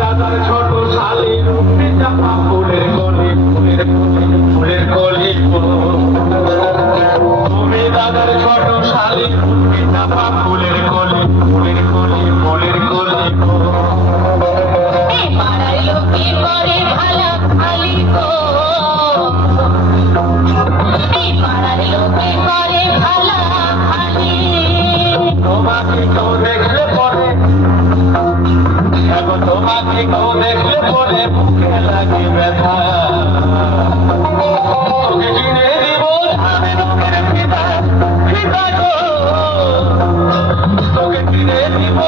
দাদার ছোট শালি রূপে চাপা ফুলের কলি ফুলের কলি তুমি দাদার ছোট শালি রূপে চাপা ফুলের কলি ফুলের কলি ফুলের কলি পাড়ার লোকে করে ভালা খালি গো পাড়ার লোকে করে ভালা খালি তোমাকে কেউ দেখলে পরে এখন তোমাকে কেউ দেখলে পরে বুকে লাগে ব্যথা তোকে কিনে দিব ধানের রঙের ফিতা ফিতা গো তোকে কিনে দিব